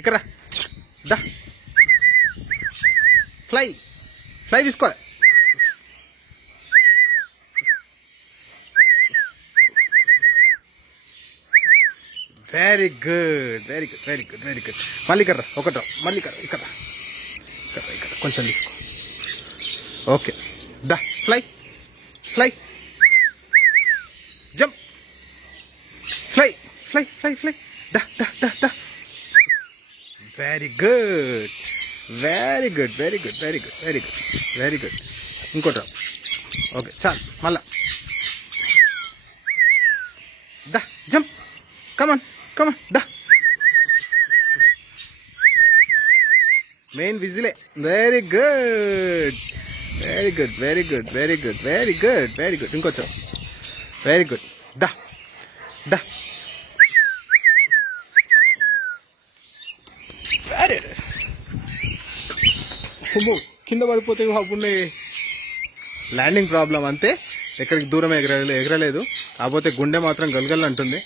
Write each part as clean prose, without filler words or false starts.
ఇక్కడ దా fly fly తీసుకో. Very good very good very good very good. మళ్ళీ ఇక్కడ ఒకటో మళ్ళీ ఇక్కడ ఇక్కడ ఇక్కడ ఇక్కడ కొంచెం తీసుకో. ఓకే దా fly fly jump fly fly fly fly దా దా దా దా. Very good very good very good very good very good very good. ఇంకోటి ఓకే చాలు. మళ్ళా దా జంప్ కమాన్ కమాన్ దా. మెయిన్ విజిలే. Very good very good very good very good very good very good. ఇంకొంచెం వెరీ గుడ్ దా దా. వెరీ కింద పడిపోతే బాగున్నాయి. ల్యాండింగ్ ప్రాబ్లం అంతే. ఎక్కడికి దూరం ఎగరలేదు. కాకపోతే గుండె మాత్రం గలగల అంటుంది.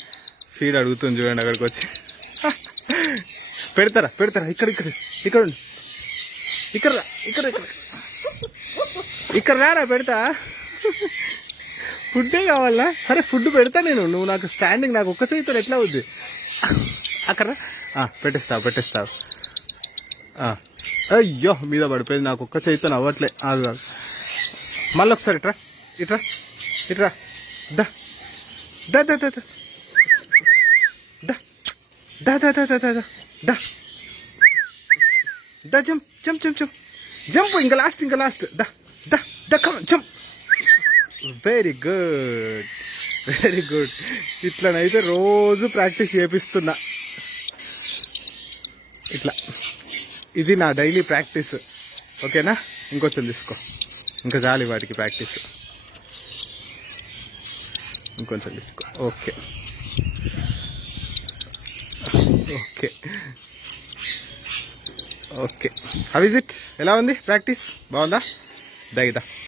ఫీడ్ అడుగుతుంది చూడండి అక్కడికి వచ్చి. పెడతారా పెడతారా ఇక్కడ ఇక్కడ ఇక్కడ ఇక్కడ ఇక్కడ ఇక్కడ ఇక్కడ రారా పెడతా. ఫుడ్డే కావాలా? సరే ఫుడ్ పెడతా నేను. నువ్వు నాకు స్టాండింగ్ నాకు ఒక్క చేతితో ఎట్లా అవుద్ది? అక్కడ పెట్టేస్తావు పెట్టేస్తావు. అయ్యో మీద పడిపోయింది. నాకు ఒక్క చేతితో అవ్వట్లే. మళ్ళీ ఒకసారి ఇట్రా ఇట్రా ఇట్రా దా దా దా దా దా దా దా దా దా దా దా దా. Jump jump jump jump jump. ఇంకా లాస్ట్ దా దా దా come on jump. Very good very good. ఇట్లనైతే రోజు ప్రాక్టీస్ చేపిస్తున్నా. ఇట్లా ఇది నా డైలీ ప్రాక్టీస్. ఓకేనా? ఇంకొంచెం తీసుకో. ఇంకా చాలు వాటికి ప్రాక్టీస్. ఇంకొంచెం తీసుకో. Okay okay okay. How is it? ఎలా ఉంది ప్రాక్టీస్? బాగుందా? దా